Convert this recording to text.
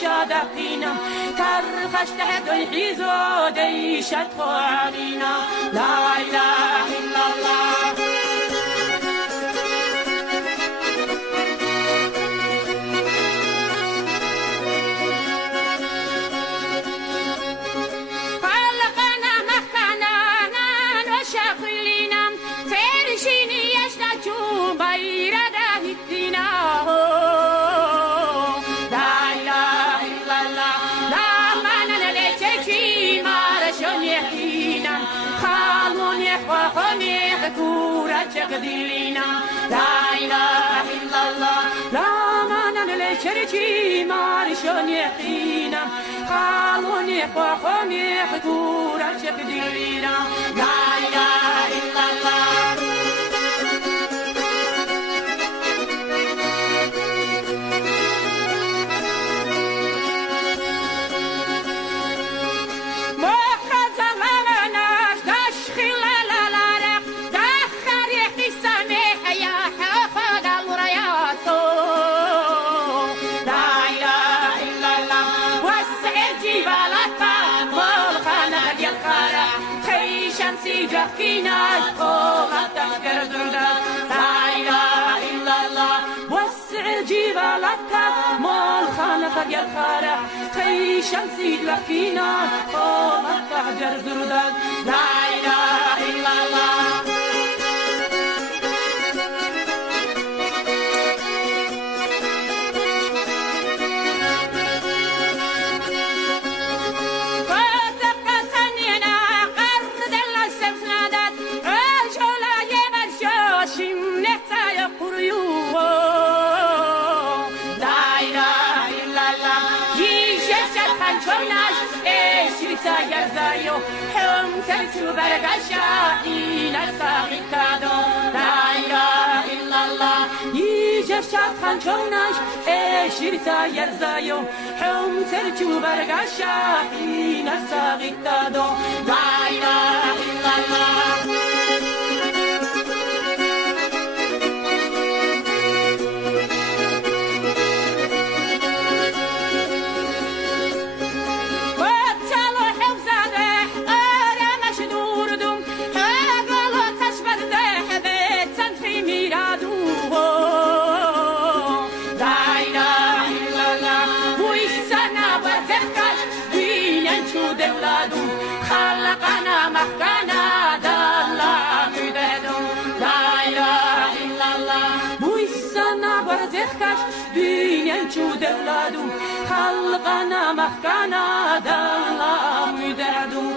شادقينا ترخش تحت الحيز وديشت علينا لا إله إلا الله تقديرنا لا إله إلا الله لا مانع لشريكي مارشون يقينا خالون يقوخون يقتور تقديرنا لا إله إلا الله جاكينا فوق تحقر دردا لا إله إلا الله وسع جبالك مال خانق يرخارا خي شمسي جاكينا فوق تحقر دردا لا إله إلا الله يرزايو حم تلتو برقشا إلى الساقيتادو لا إله إلا الله يجشات خانشوناش شرتا يرزايو حم تلتو برقشا إلى الساقيتادو لا إله إلا الله دولادو خلقنا مخكنا دلا مدعدو